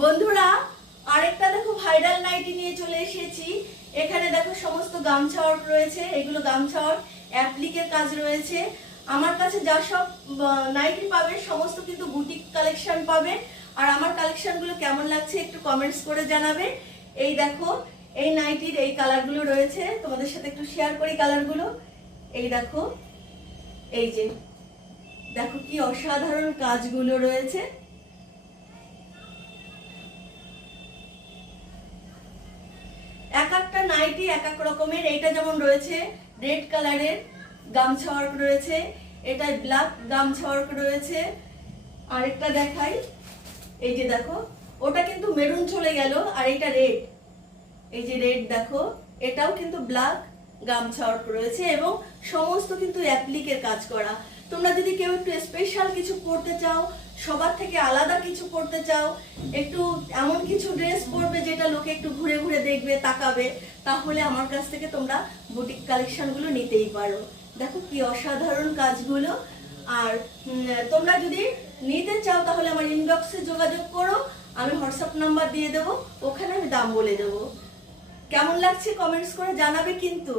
বন্ধুরা, আরেকটা দেখো ভাইরাল নাইটি নিয়ে চলে এসেছি। এখানে দেখো সমস্ত গামছা ওয়ার্ক রয়েছে, এগুলো গামছা ওয়ার্ক অ্যাপ্লিকের কাজ রয়েছে। আমার কাছে যা সব নাইটি পাবে সমস্ত কিন্তু বুটিক কালেকশন পাবে। আর আমার কালেকশনগুলো কেমন লাগছে একটু কমেন্টস করে জানাবে। এই দেখো, এই নাইটির এই কালারগুলো রয়েছে, তোমাদের সাথে একটু শেয়ার করি কালারগুলো। এই দেখো, এই যে দেখো কি অসাধারণ কাজগুলো রয়েছে। এক একটা নাইটি এক এক রকমের। এইটা যেমন রয়েছে রেড কালারের গামছা ওয়ার্ক রয়েছে, এটায় ব্ল্যাক গামছা ওয়ার্ক রয়েছে। আরেকটা দেখাই, এই যে দেখো, ওটা কিন্তু মেরুন চলে গেল, আর এটা রেড। এই যে রেড দেখো, এটাও কিন্তু ব্ল্যাক গামছা ওয়ার্ক রয়েছে এবং সমস্ত কিন্তু অ্যাপ্লিকের কাজ করা। তোমরা যদি কেউ একটু স্পেশাল কিছু পড়তে চাও, সবার থেকে আলাদা কিছু পড়তে চাও, একটু এমন কিছু ড্রেস পরবে যেটা লোকে একটু ঘুরে ঘুরে দেখবে, তাকাবে, তাহলে আমার কাছ থেকে তোমরা বুটিক কালেকশনগুলো নিতেই পারো। দেখো কি অসাধারণ কাজগুলো। আর তোমরা যদি নিতে চাও তাহলে আমার ইনবক্সে যোগাযোগ করো, আমি হোয়াটসঅ্যাপ নাম্বার দিয়ে দেবো, ওখানে আমি দাম বলে দেবো। কেমন লাগছে কমেন্টস করে জানাবে কিন্তু।